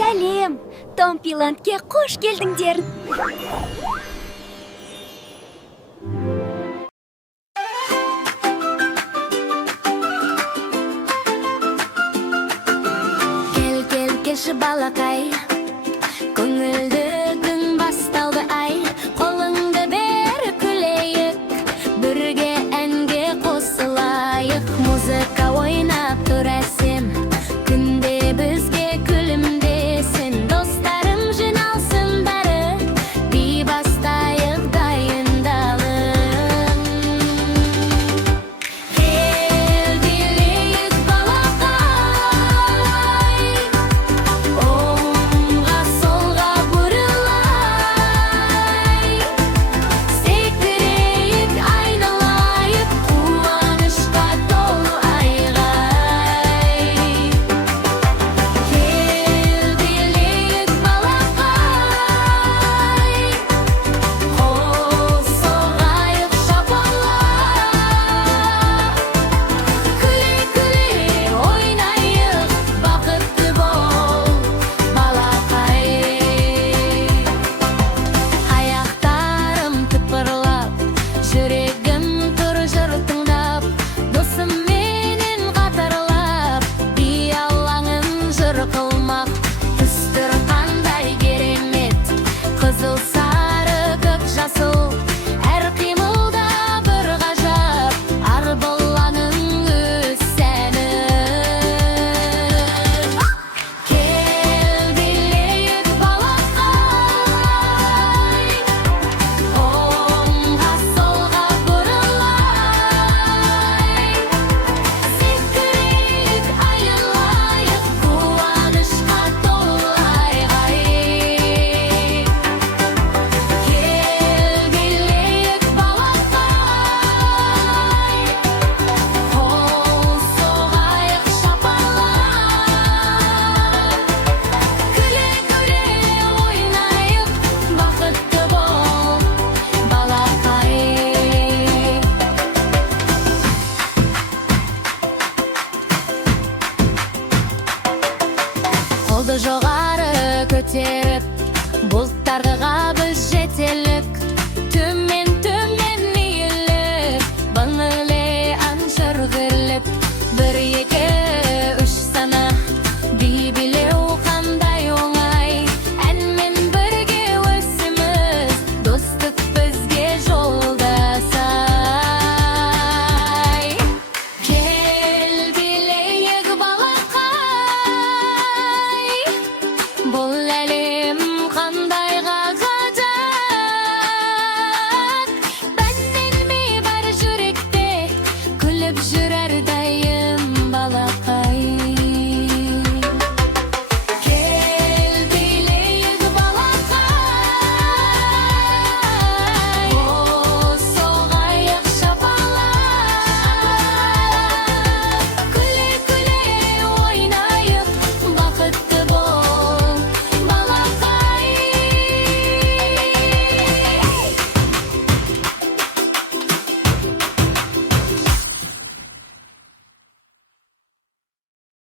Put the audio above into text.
Сәлем, Томпиландке қош келдіңдер. Кел, келші балақай, көңілді күн басталды ай. Қолыңды бер күлейік, бірге әнге қосылайық. Музыка ойнап тұр әсем, күнде бізге күлімдесін. Достарым жиналсын бәрі, би бастайық дайындалын. Кел билейік балақай, оңға солға бұрылай. Секірейік айналайық, қуанышқа толы айғай. Кел билейік балақай, қол соғайық шапалақ. Күле-күле ойнайық, бақытты бол балақай. Аяқтарым тыпырлап, жүрегім тұр жыр тыңдап. Досым менен қатарлап, би алаңын жыр қылмақ. Түстір қандай керемет, қызыл, сары, көк, жасыл. Әр қимылда бір ғажап, ар болғаның өз сәні. Кел билейік балақай, оңға солға бұрылай. Секірейік айналайық, қуанышқа толы айғай. Кел билейік балақай, қол соғайық шапалақ. Күле-күле ойнайық, бақытты бол балақай. Қолды жоғары көтеріп, бұлттарға біз жетелік. Төмен мейіліп, баңыле анжыр күліп. Бір, екі, үш сана, би билеу қандай оңай. Әнмен бірге өсіміз, достық бізге жолдасай. Кел билейік балақай, бұл әлем қандай ғажап. Бәннен ми бар жүректе, күліп жүр